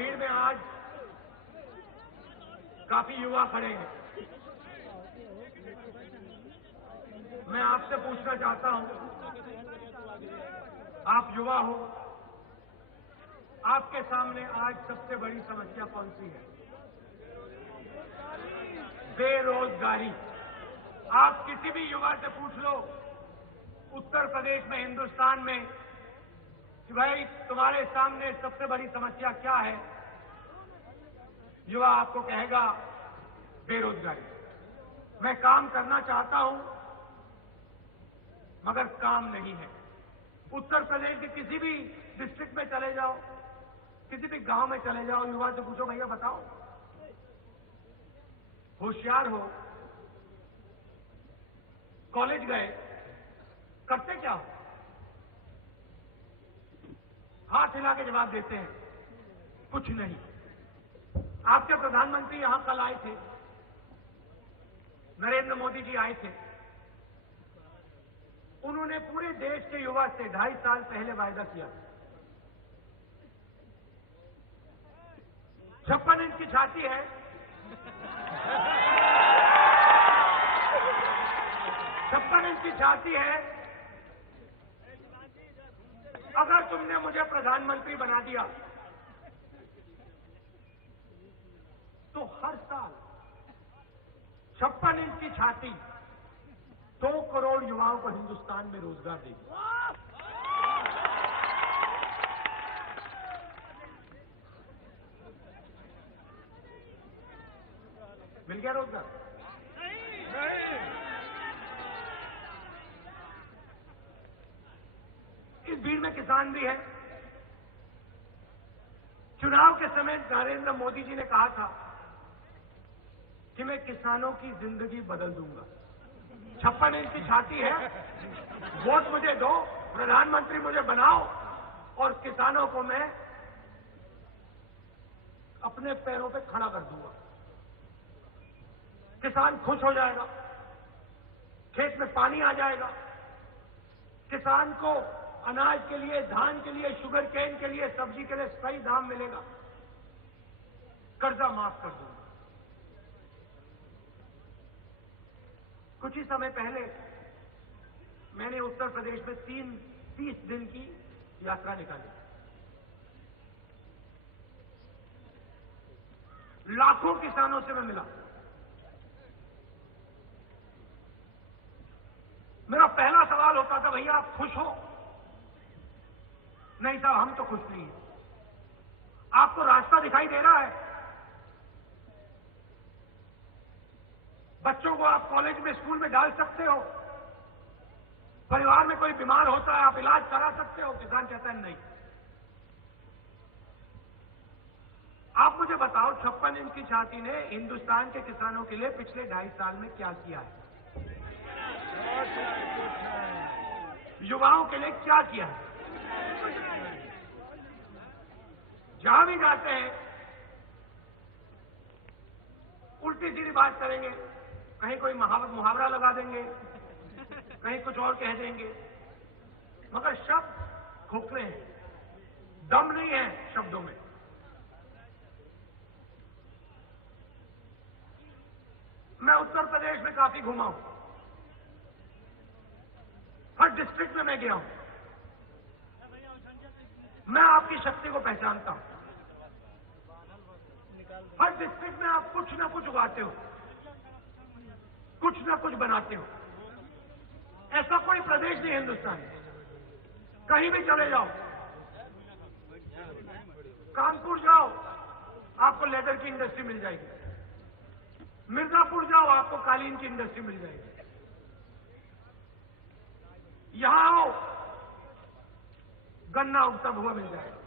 भीड़ में आज काफी युवा खड़े हैं। मैं आपसे पूछना चाहता हूं, आप युवा हो, आपके सामने आज सबसे बड़ी समस्या कौन सी है? बेरोजगारी। आप किसी भी युवा से पूछ लो उत्तर प्रदेश में, हिंदुस्तान में, कि भाई तुम्हारे सामने सबसे बड़ी समस्या क्या है, युवा आपको कहेगा बेरोजगारी। मैं काम करना चाहता हूं मगर काम नहीं है। उत्तर प्रदेश के किसी भी डिस्ट्रिक्ट में चले जाओ, किसी भी गांव में चले जाओ, युवा से पूछो भैया बताओ, होशियार हो, कॉलेज गए, करते क्या हो? हाथ हिला के जवाब देते हैं कुछ नहीं। आपके प्रधानमंत्री यहां कल आए थे, नरेंद्र मोदी जी आए थे। उन्होंने पूरे देश के युवा से 2.5 साल पहले वायदा किया, 56 इंच की छाती है, 56 इंच की छाती है, अगर तुमने मुझे प्रधानमंत्री बना दिया तो हर साल 56 इंच की छाती 2 करोड़ युवाओं को हिंदुस्तान में रोजगार देगी। मिल गया रोजगार? नहीं। इस भीड़ में किसान भी है। चुनाव के समय नरेंद्र मोदी जी ने कहा था कि मैं किसानों की जिंदगी बदल दूंगा। 56 इंच की छाती है, वोट मुझे दो, प्रधानमंत्री मुझे बनाओ और किसानों को मैं अपने पैरों पे खड़ा कर दूंगा। किसान खुश हो जाएगा, खेत में पानी आ जाएगा, किसान को अनाज के लिए, धान के लिए, शुगर केन के लिए, सब्जी के लिए सही दाम मिलेगा, कर्जा माफ कर दूंगा। कुछ ही समय पहले मैंने उत्तर प्रदेश में 30 दिन की यात्रा निकाली। लाखों किसानों से मैं मिला। मेरा पहला सवाल होता था, भैया आप खुश हो? नहीं साहब, हम तो खुश नहीं हैं। आपको रास्ता दिखाई दे रहा है? बच्चों को आप कॉलेज में, स्कूल में डाल सकते हो? परिवार में कोई बीमार होता है, आप इलाज करा सकते हो? किसान कहता है नहीं। आप मुझे बताओ, 56 इंच की छाती ने हिंदुस्तान के किसानों के लिए पिछले 2.5 साल में क्या किया है? युवाओं के लिए क्या किया है? जहां भी जाते हैं उल्टी सीधी बात करेंगे, कहीं कोई मुहावरा लगा देंगे, कहीं कुछ और कह देंगे, मगर शब्द खोखले हैं, दम नहीं है शब्दों में। मैं उत्तर प्रदेश में काफी घूमा हूं, हर डिस्ट्रिक्ट में मैं गया हूं। मैं आपकी शक्ति को पहचानता हूं। हर डिस्ट्रिक्ट में आप कुछ ना कुछ उगाते हो, कुछ ना कुछ बनाते हो। ऐसा कोई प्रदेश नहीं हिंदुस्तान में, कहीं भी चले जाओ, कानपुर जाओ आपको लेदर की इंडस्ट्री मिल जाएगी, मिर्जापुर जाओ आपको कालीन की इंडस्ट्री मिल जाएगी, यहां आओ गन्ना उगता हुआ मिल जाएगा,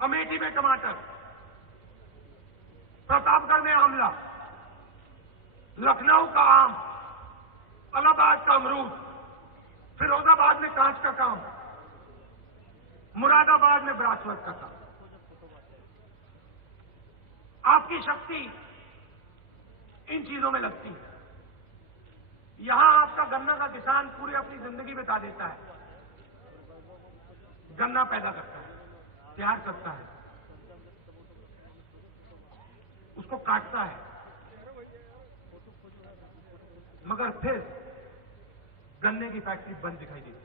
अमेठी में टमाटर, प्रतापगढ़ में आंवला, लखनऊ का आम, इलाहाबाद का अमरूद, फिरोजाबाद में कांच का काम, मुरादाबाद में ब्रासवर्क का काम। आपकी शक्ति इन चीजों में लगती है। यहां आपका गन्ना का किसान पूरी अपनी जिंदगी बिता देता है, गन्ना पैदा करता है, तैयार करता है, उसको काटता है, मगर फिर गन्ने की फैक्ट्री बंद दिखाई देती है।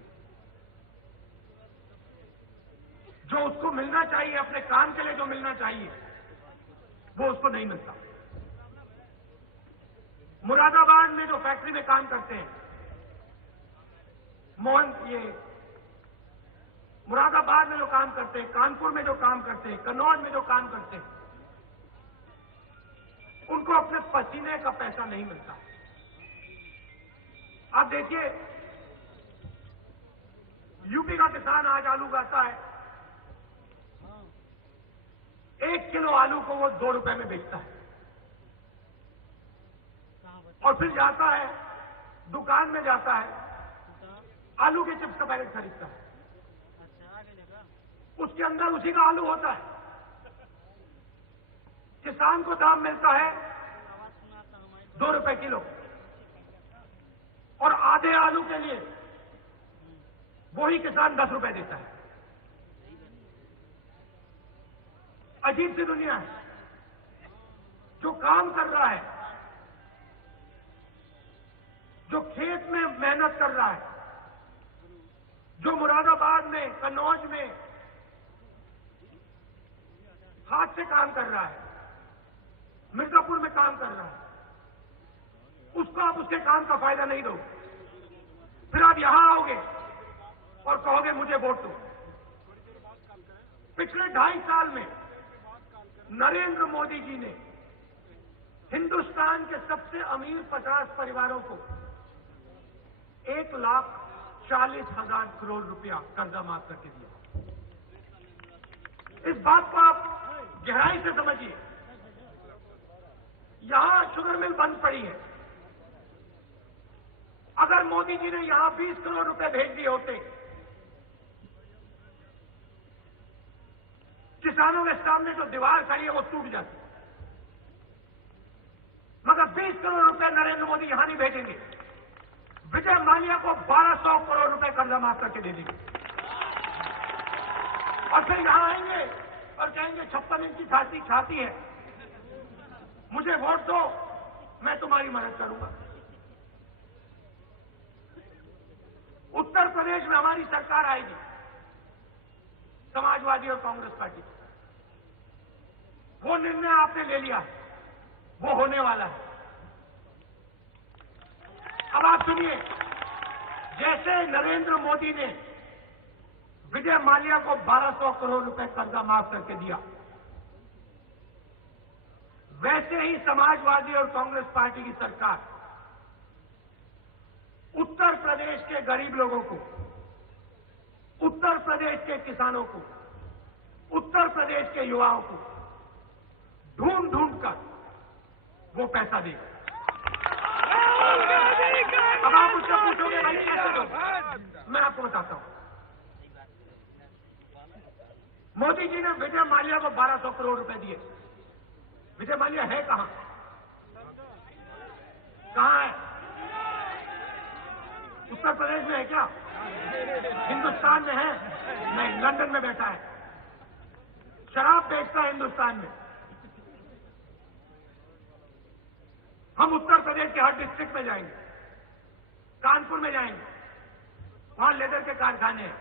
जो उसको मिलना चाहिए, अपने काम के लिए जो मिलना चाहिए, वो उसको नहीं मिलता। मुरादाबाद में जो फैक्ट्री में काम करते हैं, मुरादाबाद में जो काम करते हैं, कानपुर में जो काम करते हैं, कन्नौज में जो काम करते हैं, उनको अपने पसीने का पैसा नहीं मिलता। आप देखिए, यूपी का किसान आज आलू उगाता है, 1 किलो आलू को वो 2 रुपए में बेचता है और फिर जाता है दुकान में, जाता है आलू के चिप्स का पैकेट खरीदता है, उसके अंदर उसी का आलू होता है। किसान को दाम मिलता है 2 रुपए किलो और आधे आलू के लिए वही किसान 10 रुपए देता है। अजीब सी दुनिया है। जो काम कर रहा है, जो खेत में मेहनत कर रहा है, जो मुरादाबाद में, कन्नौज में हाथ से काम कर रहा है, मिर्जापुर में काम कर रहा है, उसको आप उसके काम का फायदा नहीं दो, फिर आप यहां आओगे और कहोगे मुझे वोट दो। पिछले 2.5 साल में नरेंद्र मोदी जी ने हिंदुस्तान के सबसे अमीर 50 परिवारों को 1,40,000 करोड़ रुपया कर्जा माफ करके दिया। इस बात को आप गहराई से समझिए। यहां शुगर मिल बंद पड़ी है। अगर मोदी जी ने यहां 20 करोड़ रुपए भेज दिए होते, किसानों के सामने जो दीवार खड़ी है वो टूट जाती। मगर 20 करोड़ रुपए नरेंद्र मोदी यहां नहीं भेजेंगे, विजय माल्या को 1200 करोड़ रुपए कर्जा माफ करके दे देंगे और फिर यहां आएंगे और कहेंगे 56 इंच की छाती है, मुझे वोट दो, मैं तुम्हारी मदद करूंगा। उत्तर प्रदेश में हमारी सरकार आएगी, समाजवादी और कांग्रेस पार्टी। वो निर्णय आपने ले लिया, वो होने वाला है। अब आप सुनिए, जैसे नरेंद्र मोदी ने विजय माल्या को 1200 करोड़ रुपए कर्जा माफ करके दिया, वैसे ही समाजवादी और कांग्रेस पार्टी की सरकार उत्तर प्रदेश के गरीब लोगों को, उत्तर प्रदेश के किसानों को, उत्तर प्रदेश के युवाओं को ढूंढ ढूंढ कर वो पैसा देगा। अब आप मुझसे पूछोगे भाई कैसे दो, मैं आपको बताता हूं। मोदी जी ने विजय माल्या को 1200 करोड़ रुपए दिए। विजय माल्या है कहां? कहां है? उत्तर प्रदेश में है क्या? हिंदुस्तान में है? नहीं, लंदन में बैठा है, शराब बेचता है हिंदुस्तान में। हम उत्तर प्रदेश के हर डिस्ट्रिक्ट में जाएंगे, कानपुर में जाएंगे, वहां लेदर के कारखाने हैं,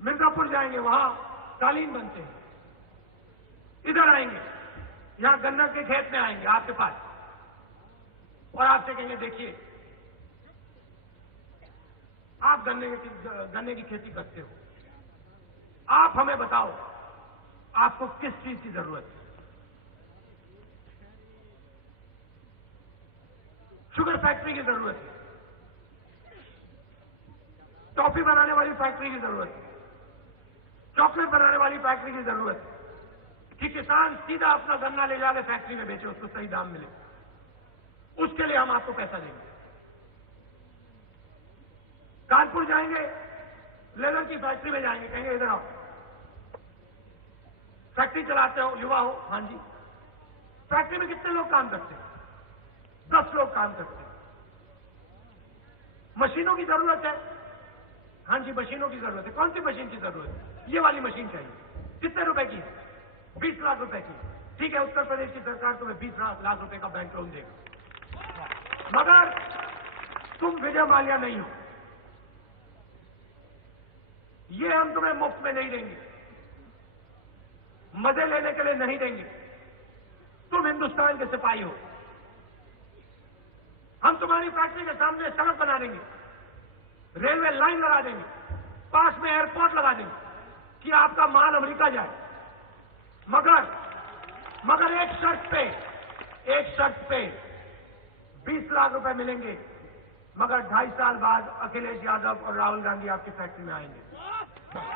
मिर्जापुर जाएंगे, वहां कालीन बनते हैं। इधर आएंगे, यहां गन्ना के खेत में आएंगे आपके पास और आपसे कहेंगे देखिए आप गन्ने की खेती करते हो, आप हमें बताओ आपको किस चीज की जरूरत है। शुगर फैक्ट्री की जरूरत है, टॉफी बनाने वाली फैक्ट्री की जरूरत है, चॉकलेट बनाने वाली फैक्ट्री की जरूरत है कि किसान सीधा अपना गन्ना ले जाके फैक्ट्री में बेचे, उसको सही दाम मिले। उसके लिए हम आपको पैसा देंगे। कानपुर जाएंगे, लेदर की फैक्ट्री में जाएंगे, कहेंगे इधर आओ, फैक्ट्री चलाते हो, युवा हो? हाँ जी। फैक्ट्री में कितने लोग काम करते हैं? 10 लोग काम करते हैं। मशीनों की जरूरत है, हाँ जी, मशीनों की जरूरत है। कौन सी मशीन की जरूरत है? ये वाली मशीन चाहिए। कितने रुपए की है? 20 लाख रुपए की। ठीक है, उत्तर प्रदेश की सरकार तुम्हें 20 लाख रुपए का बैंक लोन देगा, मगर तुम विजय माल्या नहीं हो। ये हम तुम्हें मुफ्त में नहीं देंगे, मजे लेने के लिए नहीं देंगे। तुम हिंदुस्तान के सिपाही हो। हम तुम्हारी फैक्ट्री के सामने सड़क बना देंगे, रेलवे लाइन लगा देंगे, पास में एयरपोर्ट लगा देंगे कि आपका माल अमेरिका जाए। मगर एक शर्त पे 20 लाख रुपए मिलेंगे, मगर 2.5 साल बाद अखिलेश यादव और राहुल गांधी आपकी फैक्ट्री में आएंगे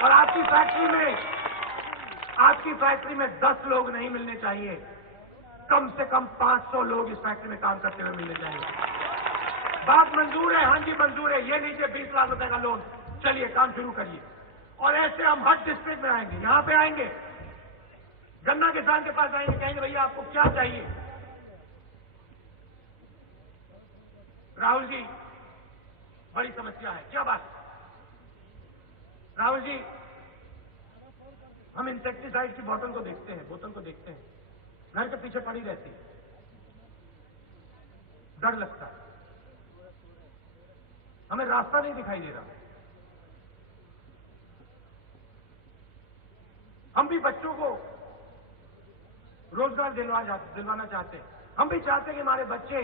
और आपकी फैक्ट्री में 10 लोग नहीं मिलने चाहिए, कम से कम 500 लोग इस फैक्ट्री में काम करते हुए मिलने चाहिए। बात मंजूर है? हाँ जी मंजूर है। ये लीजिए 20 लाख रुपए का लोन, चलिए काम शुरू करिए। और ऐसे हम हर डिस्ट्रिक्ट में आएंगे, यहां पे आएंगे, गन्ना किसान के पास आएंगे, कहेंगे भैया आपको क्या चाहिए? राहुल जी बड़ी समस्या है, क्या बात? राहुल जी, हम इंसेक्टिसाइड की बोतल को देखते हैं, घर के पीछे पड़ी रहती है, डर लगता है, हमें रास्ता नहीं दिखाई दे रहा। हम भी बच्चों को रोजगार दिलवाना चाहते हैं। हम भी चाहते हैं कि हमारे बच्चे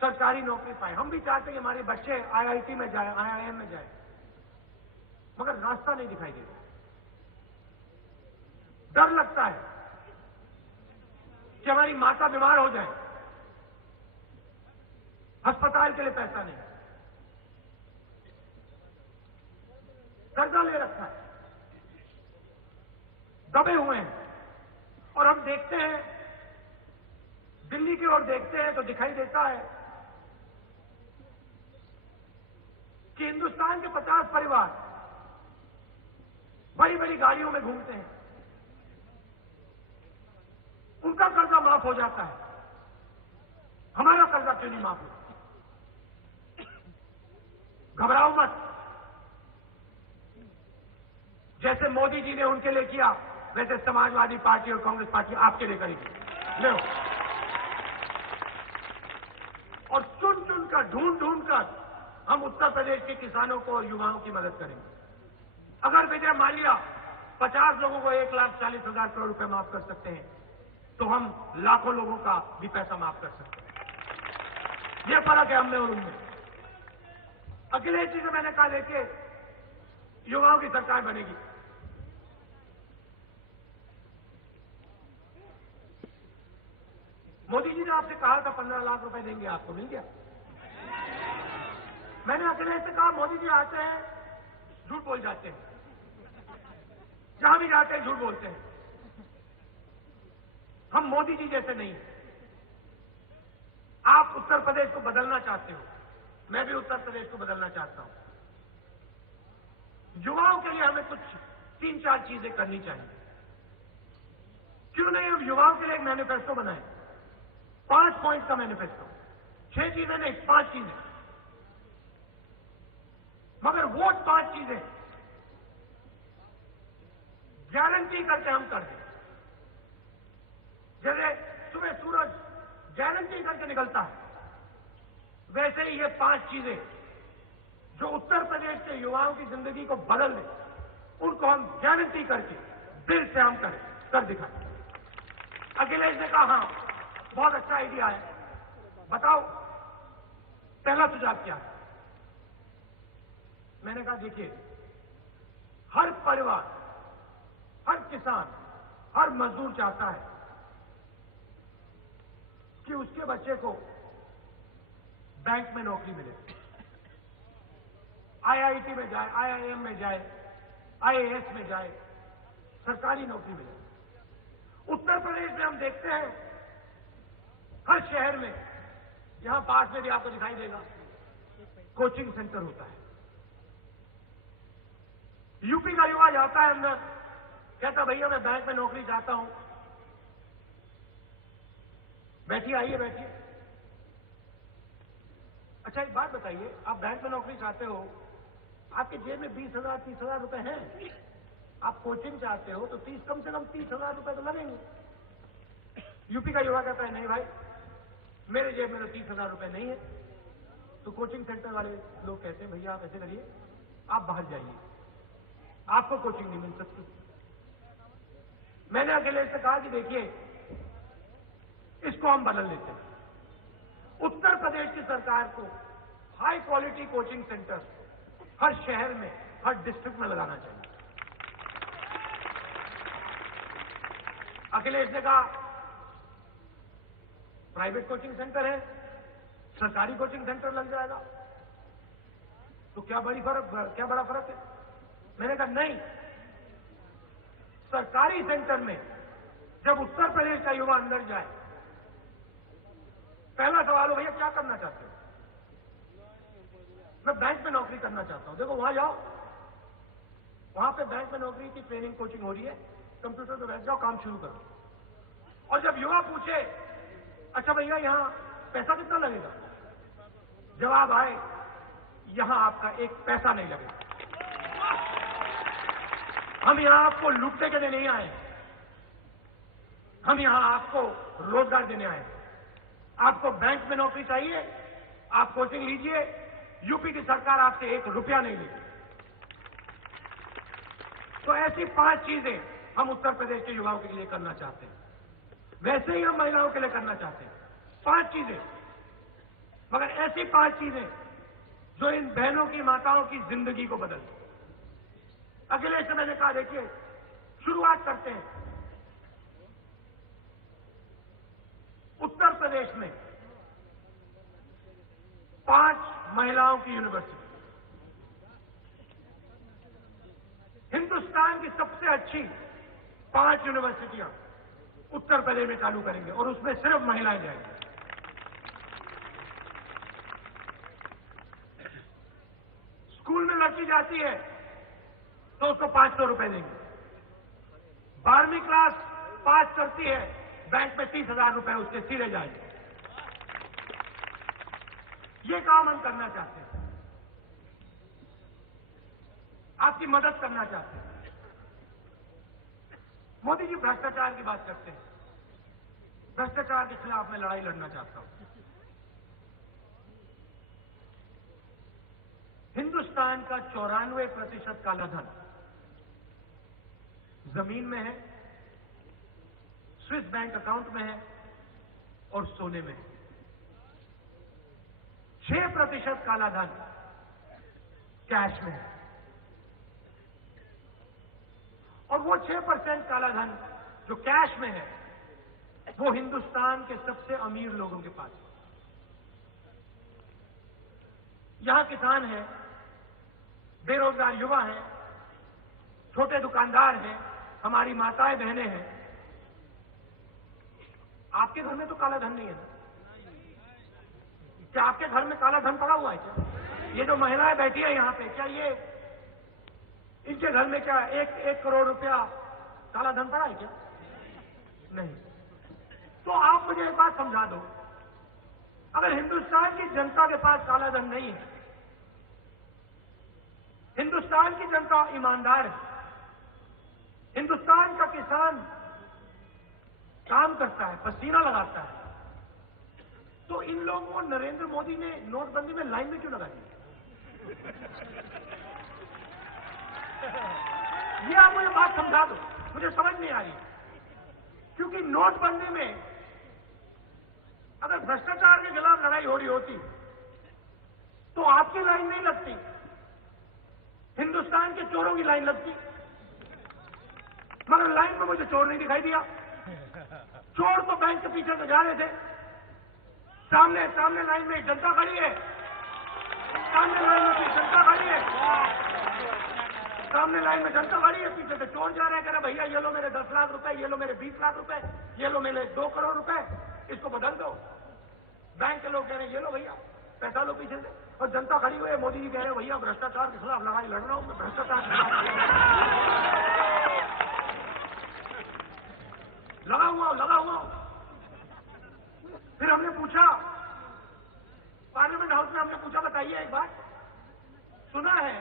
सरकारी नौकरी पाए। हम भी चाहते हैं कि हमारे बच्चे आईआईटी में जाए, आईआईएम में जाए, मगर रास्ता नहीं दिखाई दे रहा। डर लगता है कि हमारी माता बीमार हो जाए, अस्पताल के लिए पैसा नहीं, कर्जा ले रखा है, दबे हुए हैं। और हम देखते हैं, दिल्ली की ओर देखते हैं तो दिखाई देता है कि हिंदुस्तान के 50 परिवार बड़ी बड़ी गाड़ियों में घूमते हैं, उनका कर्जा माफ हो जाता है, हमारा कर्जा क्यों नहीं माफ होता? घबराओ मत, जैसे मोदी जी ने उनके लिए किया, वैसे समाजवादी पार्टी और कांग्रेस पार्टी आपके लिए करेगी। ले और चुन चुन कर, ढूंढ ढूंढ कर हम उत्तर प्रदेश के किसानों को और युवाओं की मदद करेंगे। अगर विजय माल्या 50 लोगों को 1,40,000 करोड़ रुपए माफ कर सकते हैं, तो हम लाखों लोगों का भी पैसा माफ कर सकते हैं। यह फर्क है हम में और उनमें। अखिलेश जी से मैंने कहा देखिए, युवाओं की सरकार बनेगी। मोदी जी ने आपसे कहा था 15 लाख रुपए देंगे आपको, मिल गया? मैंने अखिलेश से कहा मोदी जी आते हैं, झूठ बोल जाते हैं, जहां भी जाते हैं झूठ बोलते हैं। हम मोदी जी जैसे नहीं। आप उत्तर प्रदेश को बदलना चाहते हो, मैं भी उत्तर प्रदेश को बदलना चाहता हूं। युवाओं के लिए हमें कुछ 3-4 चीजें करनी चाहिए। क्यों नहीं हम युवाओं के लिए एक मैनिफेस्टो बनाएं, 5 पॉइंट का मैनिफेस्टो, 6 चीजें नहीं, 5 चीजें, मगर वो 5 चीजें गारंटी करके हम कर दें। जैसे सुबह सूरज गारंटी करके निकलता है, वैसे ही ये 5 चीजें जो उत्तर प्रदेश के युवाओं की जिंदगी को बदल दे, उनको हम गारंटी करके दिल से हम कर दिखाएं। अखिलेश ने कहा हाँ बहुत अच्छा आइडिया है, बताओ पहला सुझाव क्या है? मैंने कहा देखिए, हर परिवार, हर किसान, हर मजदूर चाहता है कि उसके बच्चे को बैंक में नौकरी मिले, आईआईटी में जाए, आईआईएम में जाए, आईएएस में जाए, सरकारी नौकरी मिले। उत्तर प्रदेश में हम देखते हैं हर शहर में, यहां पास में भी आपको दिखाई देगा, कोचिंग सेंटर होता है। यूपी का युवा जाता है अंदर, कहता भैया मैं बैंक में नौकरी चाहता हूं, बैठिए, आइए बैठिए। अच्छा एक बात बताइए, आप बैंक में नौकरी चाहते हो आपके जेब में 20,000 30,000 रुपए हैं, आप कोचिंग चाहते हो तो कम से कम 30,000 रुपए तो लगेंगे। यूपी का युवा कहता है नहीं भाई, मेरे जेब में तो 30,000 रुपए नहीं है। तो कोचिंग सेंटर वाले लोग कहते हैं भैया आप ऐसे करिए, आप बाहर जाइए, आपको कोचिंग नहीं मिल सकती। मैंने अखिलेश से कहा कि देखिए इसको हम बदल लेते हैं। उत्तर प्रदेश की सरकार को हाई क्वालिटी कोचिंग सेंटर हर शहर में, हर डिस्ट्रिक्ट में लगाना चाहिए। अखिलेश ने कहा प्राइवेट कोचिंग सेंटर है, सरकारी कोचिंग सेंटर लग जाएगा, तो क्या बड़ा फर्क है? मैंने कहा नहीं, सरकारी सेंटर में जब उत्तर प्रदेश का युवा अंदर जाए, पहला सवाल हो भैया क्या करना चाहते हो? मैं बैंक में नौकरी करना चाहता हूं। देखो वहां जाओ, वहां पे बैंक में नौकरी की ट्रेनिंग कोचिंग हो रही है, कंप्यूटर पे बैठ जाओ, काम शुरू करो। और जब युवा पूछे अच्छा भैया यहां पैसा कितना लगेगा, जवाब आए यहां आपका एक पैसा नहीं लगेगा, हम यहां आपको लूटने के लिए नहीं आए, हम यहां आपको रोजगार देने आए। आपको बैंक में नौकरी चाहिए, आप कोचिंग लीजिए, यूपी की सरकार आपसे 1 रुपया नहीं लेगी। तो ऐसी 5 चीजें हम उत्तर प्रदेश के युवाओं के लिए करना चाहते हैं। वैसे ही हम महिलाओं के लिए करना चाहते हैं 5 चीजें, मगर ऐसी 5 चीजें जो इन बहनों की, माताओं की जिंदगी को बदल। अखिलेश से मैंने कहा देखिए शुरुआत करते हैं। उत्तर प्रदेश में 5 महिलाओं की यूनिवर्सिटी, हिंदुस्तान की सबसे अच्छी 5 यूनिवर्सिटियां उत्तर प्रदेश में चालू करेंगे और उसमें सिर्फ महिलाएं जाएंगी। स्कूल में लड़की जाती है तो उसको 500 रुपए देंगे। 12वीं क्लास पास करती है, बैंक में 30,000 रुपए उसके सीधे जाएंगे। ये काम हम करना चाहते हैं, आपकी मदद करना चाहते हैं। मोदी जी भ्रष्टाचार की बात करते हैं, भ्रष्टाचार के खिलाफ मैं लड़ाई लड़ना चाहता हूं। हिंदुस्तान का 94% काला धन जमीन में है, स्विस बैंक अकाउंट में है और सोने में है। 6% काला धन कैश में है, और वो 6% काला धन जो कैश में है वो हिंदुस्तान के सबसे अमीर लोगों के पास है। यहां किसान हैं, बेरोजगार युवा हैं, छोटे दुकानदार हैं, हमारी माताएं बहनें हैं। आपके घर में तो काला धन नहीं है ना? क्या आपके घर में काला धन पड़ा हुआ है क्या? ये जो महिलाएं बैठी है यहां पे, क्या ये इनके घर में क्या 1 करोड़ रुपया काला धन पड़ा है क्या? नहीं। तो आप मुझे एक बात समझा दो, अगर हिंदुस्तान की जनता के पास काला धन नहीं है, हिंदुस्तान की जनता ईमानदार है, हिंदुस्तान का किसान काम करता है, पसीना लगाता है, तो इन लोगों को नरेंद्र मोदी ने नोटबंदी में लाइन में क्यों लगा दी? ये आप मुझे बात समझा दो, मुझे समझ नहीं आ रही। क्योंकि नोटबंदी में अगर भ्रष्टाचार के खिलाफ लड़ाई हो रही होती तो आपकी लाइन नहीं लगती, हिंदुस्तान के चोरों की लाइन लगती। मगर लाइन में मुझे चोर नहीं दिखाई दिया। चोर तो बैंक के पीछे से जा रहे थे, सामने लाइन में जनता खड़ी है, सामने लाइन में जनता खड़ी है, सामने लाइन में जनता खड़ी है, पीछे से चोर जा रहे हैं, कह रहे भैया ये लो मेरे 10 लाख रुपए, ये लो मेरे 20 लाख रुपए, ये लो मेरे 2 करोड़ रुपए, इसको बदल दो। बैंक के लोग कह रहे हैं ये लो भैया पैसा लो पीछे से, और जनता खड़ी हुई है। मोदी जी कह रहे हैं भैया भ्रष्टाचार के खिलाफ लड़ाई लड़ रहा हूं मैं, भ्रष्टाचार के खिलाफ लगा हुआ। फिर हमने पूछा, पार्लियामेंट हाउस में हमने पूछा बताइए एक बात, सुना है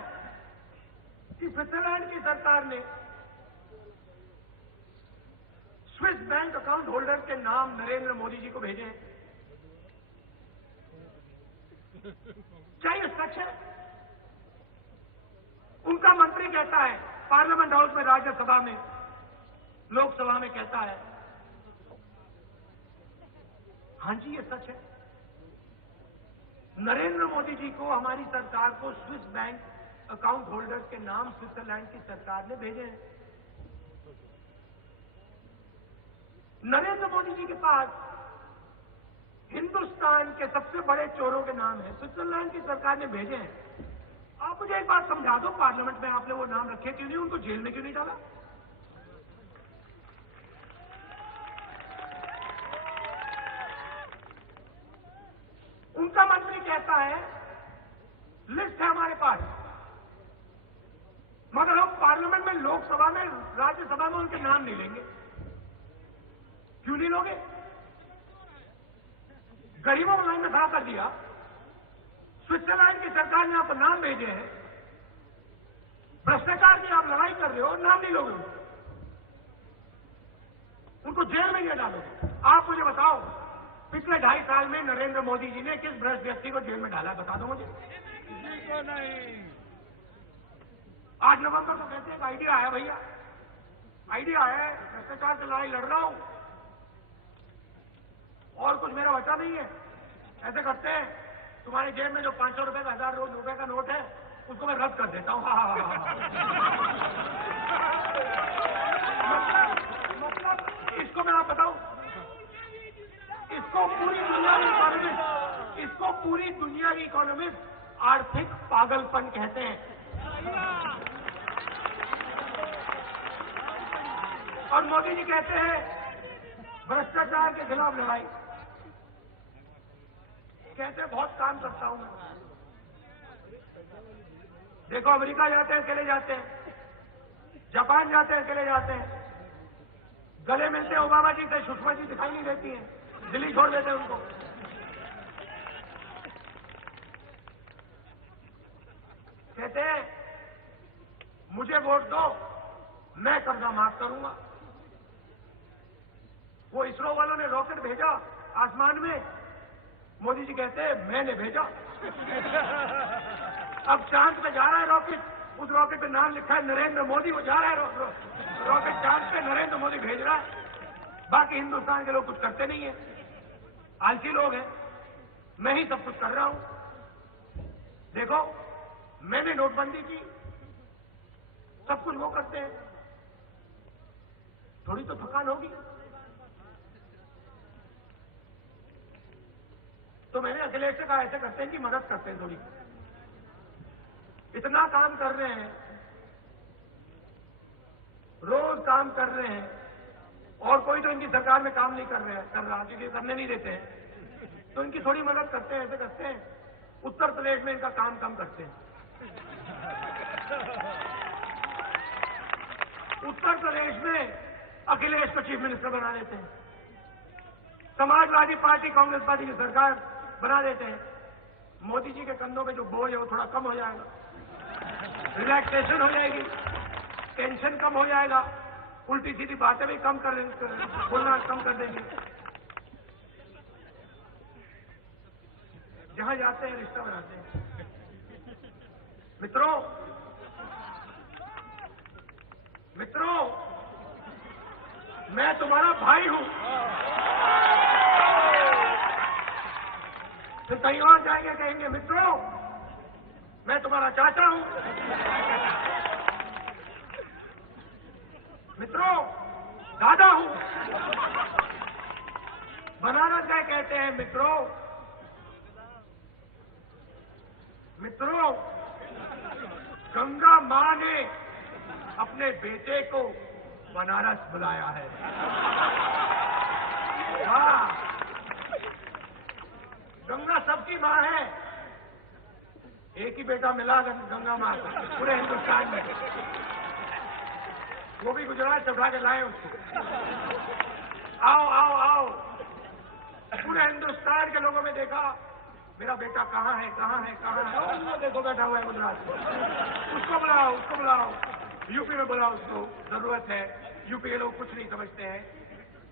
स्विट्जरलैंड की सरकार ने स्विस बैंक अकाउंट होल्डर के नाम नरेंद्र मोदी जी को भेजे हैं। क्या ये सच है? उनका मंत्री कहता है पार्लियामेंट हाउस में, राज्यसभा में, लोकसभा में कहता है हां जी ये सच है। नरेंद्र मोदी जी को, हमारी सरकार को स्विस बैंक अकाउंट होल्डर के नाम स्विट्जरलैंड की सरकार ने भेजे हैं। नरेंद्र मोदी जी के पास हिंदुस्तान के सबसे बड़े चोरों के नाम है, स्विट्जरलैंड की सरकार ने भेजे हैं। आप मुझे एक बात समझा दो, पार्लियामेंट में आपने वो नाम रखे क्यों नहीं? उनको जेल में क्यों नहीं डाला? उनका मंत्री कहता है लिस्ट है हमारे पास, मगर हम पार्लियामेंट में, लोकसभा में, राज्यसभा में उनके नाम नहीं लेंगे। क्यों नहीं लोगे? गरीबों को लाइन में खड़ा कर दिया। स्विट्जरलैंड की सरकार ने आपको नाम भेजे हैं, भ्रष्टाचार की आप लड़ाई कर रहे हो, नाम नहीं लोगे उनको जेल में नहीं डालोगे। आप मुझे बताओ पिछले 2.5 साल में नरेंद्र मोदी जी ने किस भ्रष्ट व्यक्ति को जेल में डाला है? बता दो मुझे। किसी को नहीं। 8 नवंबर को कहते हैं आइडिया आया भैया, आइडिया है, भ्रष्टाचार से लड़ाई लड़ रहा हूं और कुछ मेरा बचा नहीं है। ऐसे करते हैं, तुम्हारे जेब में जो 500 रुपए का, 1000 रुपए का नोट है उसको मैं रद्द कर देता हूं। मतलब इसको मैं आप बताऊं, इसको पूरी दुनिया की इकोनॉमिस्ट आर्थिक पागलपन कहते हैं। और मोदी जी कहते हैं भ्रष्टाचार के खिलाफ लड़ाई। कहते हैं बहुत काम करता हूं मैं। देखो अमेरिका जाते हैं अकेले जाते हैं, जापान जाते हैं अकेले जाते हैं, गले मिलते हैं ओबामा जी से, सुषमा जी दिखाई नहीं देती हैं, दिल्ली छोड़ देते हैं उनको। कहते हैं मुझे वोट दो, मैं कर्जा माफ करूंगा। वो इसरो वालों ने रॉकेट भेजा आसमान में, मोदी जी कहते हैं मैंने भेजा। अब चांद पे जा रहा है रॉकेट, उस रॉकेट पे नाम लिखा है नरेंद्र मोदी, वो जा रहा है रॉकेट चांद पे, नरेंद्र मोदी भेज रहा है। बाकी हिंदुस्तान के लोग कुछ करते नहीं है, आलसी लोग हैं। मैं ही सब कुछ कर रहा हूं। देखो मैंने नोटबंदी की, सब कुछ वो करते हैं, थोड़ी तो थकान होगी। तो मैंने अखिलेश से कहा ऐसे करते हैं कि मदद करते हैं थोड़ी, इतना काम कर रहे हैं, रोज काम कर रहे हैं, और कोई तो इनकी सरकार में काम नहीं कर रहा क्योंकि करने नहीं देते हैं, तो इनकी थोड़ी मदद करते हैं। ऐसे करते हैं उत्तर प्रदेश में इनका काम कम करते हैं। उत्तर प्रदेश में अखिलेश को चीफ मिनिस्टर बना देते हैं, समाजवादी पार्टी, कांग्रेस पार्टी की सरकार बना देते हैं। मोदी जी के कंधों पे जो बोझ है वो थोड़ा कम हो जाएगा, रिलैक्सेशन हो जाएगी, टेंशन कम हो जाएगा, उल्टी सीधी बातें भी कम बोलना कम कर देंगे। जहां जाते हैं रिश्ता बनाते हैं। मित्रों, मैं तुम्हारा भाई हूं। फिर कहीं और जाएंगे कहेंगे मित्रों मैं तुम्हारा चाचा हूं। मित्रों दादा हूं। बनारस गए कहते हैं मित्रों गंगा मां ने अपने बेटे को बनारस बुलाया है। हाँ, गंगा सबकी मां है, एक ही बेटा मिला गंगा मां को पूरे हिंदुस्तान में, वो भी गुजरात से उठा के लाए उसको। आओ आओ आओ, पूरे हिंदुस्तान के लोगों में देखा मेरा बेटा कहाँ है, कहाँ है, कहाँ है? वो देखो बैठा हुआ है गुजरात में। उसको बुलाओ, उसको बुलाओ। यूपी में बुलाओ उसको, जरूरत है। यूपी के लोग कुछ नहीं समझते हैं।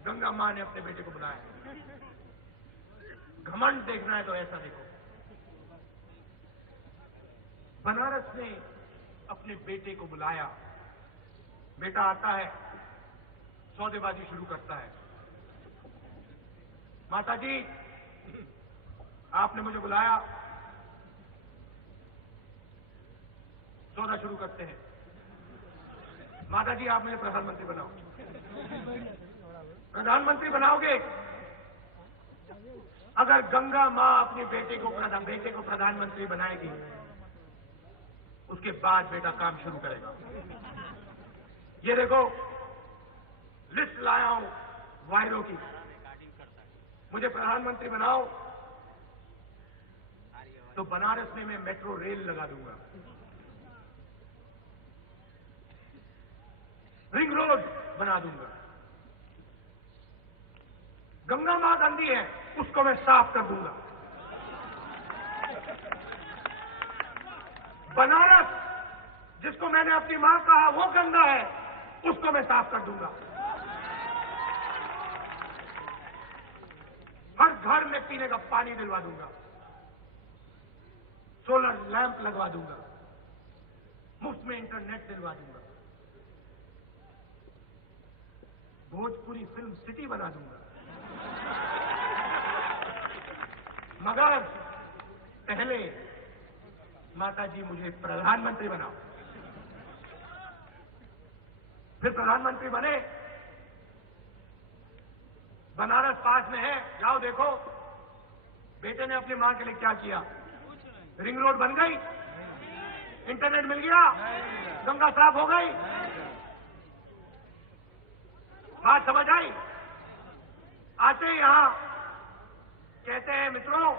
गंगा माँ ने अपने बेटे को बुलाया। घमंड देखना है तो ऐसा देखो। बनारस ने अपने बेटे को बुलाया। बेटा आता है, सौदेबाजी शुरू करता है। माता जी, आपने मुझे बुलाया। सौदा शुरू करते हैं। माता जी, आप मुझे प्रधानमंत्री बनाओ। प्रधानमंत्री बनाओगे? अगर गंगा मां अपने बेटे को प्रधानमंत्री बनाएगी, उसके बाद बेटा काम शुरू करेगा। ये देखो, लिस्ट लाया हूं वायरों की। मुझे प्रधानमंत्री बनाओ तो बनारस में मैं मेट्रो रेल लगा दूंगा, रिंग रोड बना दूंगा। गंगा मां गंदी है, उसको मैं साफ कर दूंगा। बनारस, जिसको मैंने अपनी मां कहा वो गंदा है, उसको मैं साफ कर दूंगा। हर घर में पीने का पानी दिलवा दूंगा। सोलर लैंप लगवा दूंगा। मुफ्त में इंटरनेट दिलवा दूंगा। भोजपुरी फिल्म सिटी बना दूंगा। मगर पहले माता जी मुझे प्रधानमंत्री बनाओ। फिर प्रधानमंत्री बने, बनारस पास में है, जाओ देखो बेटे ने अपनी मां के लिए क्या किया। रिंग रोड बन गई, इंटरनेट मिल गया, गंगा साफ हो गई। बात समझ आई? आते ही यहां कहते हैं, मित्रों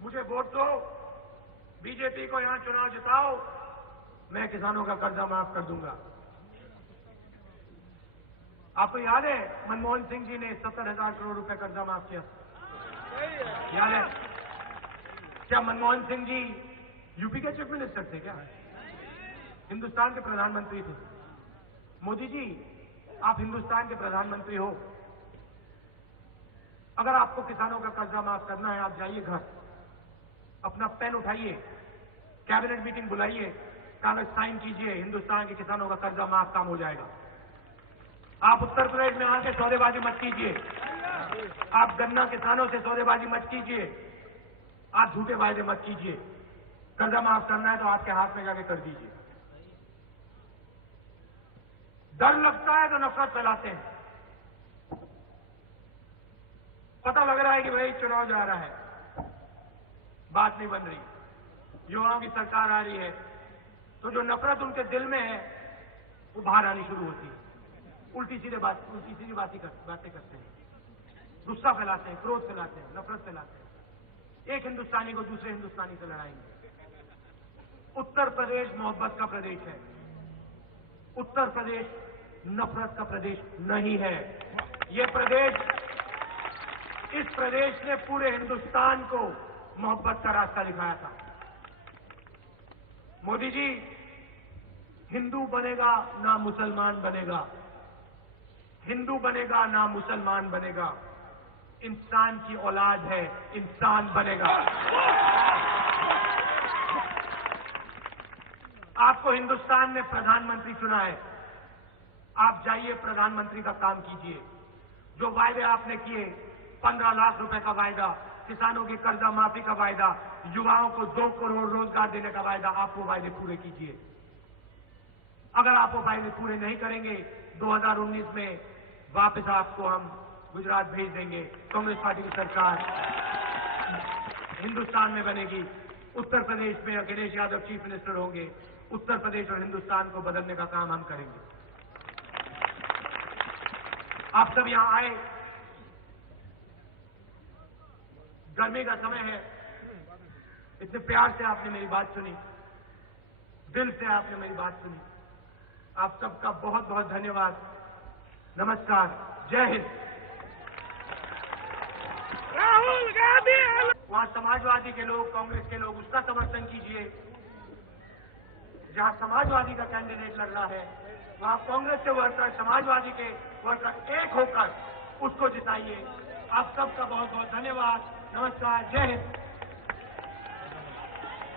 मुझे वोट दो, बीजेपी को यहां चुनाव जिताओ, मैं किसानों का कर्जा माफ कर दूंगा। आपको याद है मनमोहन सिंह जी ने 70,000 करोड़ रुपए कर्जा माफ किया? याद है? क्या मनमोहन सिंह जी यूपी के चीफ मिनिस्टर थे क्या? हिंदुस्तान के प्रधानमंत्री थे। मोदी जी, आप हिंदुस्तान के प्रधानमंत्री हो। अगर आपको किसानों का कर्जा माफ करना है, आप जाइए घर, अपना पेन उठाइए, कैबिनेट मीटिंग बुलाइए, कागज साइन कीजिए, हिंदुस्तान के किसानों का कर्जा माफ, काम हो जाएगा। आप उत्तर प्रदेश में आके सौदेबाजी मत कीजिए। आप गन्ना किसानों से सौदेबाजी मत कीजिए। आप झूठे वायदे मत कीजिए। कर्जा माफ करना है तो आपके हाथ में जाके कर दीजिए। डर लगता है तो नफरत फैलाते हैं। पता लग रहा है कि भाई चुनाव जा रहा है, बात नहीं बन रही, युवाओं की सरकार आ रही है, तो जो नफरत उनके दिल में है वो बाहर आनी शुरू होती है। उल्टी सीधी बातें करते हैं, गुस्सा फैलाते हैं, क्रोध फैलाते हैं, नफरत फैलाते हैं। एक हिंदुस्तानी को दूसरे हिंदुस्तानी से लड़ाएंगे। उत्तर प्रदेश मोहब्बत का प्रदेश है। उत्तर प्रदेश नफरत का प्रदेश नहीं है। ये प्रदेश, इस प्रदेश ने पूरे हिंदुस्तान को मोहब्बत का रास्ता दिखाया था। मोदी जी, हिंदू बनेगा ना मुसलमान बनेगा, हिंदू बनेगा ना मुसलमान बनेगा, इंसान की औलाद है, इंसान बनेगा। आपको हिंदुस्तान ने प्रधानमंत्री चुना है, आप जाइए प्रधानमंत्री का काम कीजिए। जो वायदे आपने किए, 15 लाख रुपए का वायदा, किसानों की कर्जा माफी का वायदा, युवाओं को 2 करोड़ रोजगार देने का वायदा, आप वो वायदे पूरे कीजिए। अगर आप वो वायदे पूरे नहीं करेंगे, 2019 में वापस आपको हम गुजरात भेज देंगे। कांग्रेस पार्टी की सरकार हिंदुस्तान में बनेगी। उत्तर प्रदेश में अखिलेश यादव चीफ मिनिस्टर होंगे। उत्तर प्रदेश और हिंदुस्तान को बदलने का काम हम करेंगे। आप सब यहां आए, गर्मी का समय है, इतने प्यार से आपने मेरी बात सुनी, दिल से आपने मेरी बात सुनी। आप सबका बहुत बहुत धन्यवाद। नमस्कार, जय हिंद। राहुल गांधी। वहां समाजवादी के लोग, कांग्रेस के लोग उसका समर्थन कीजिए। जहां समाजवादी का कैंडिडेट लड़ रहा है वहां कांग्रेस के वर्कर, समाजवादी के वर्कर एक होकर उसको जिताइए। आप सबका बहुत बहुत धन्यवाद। नमस्कार, जय हिंद।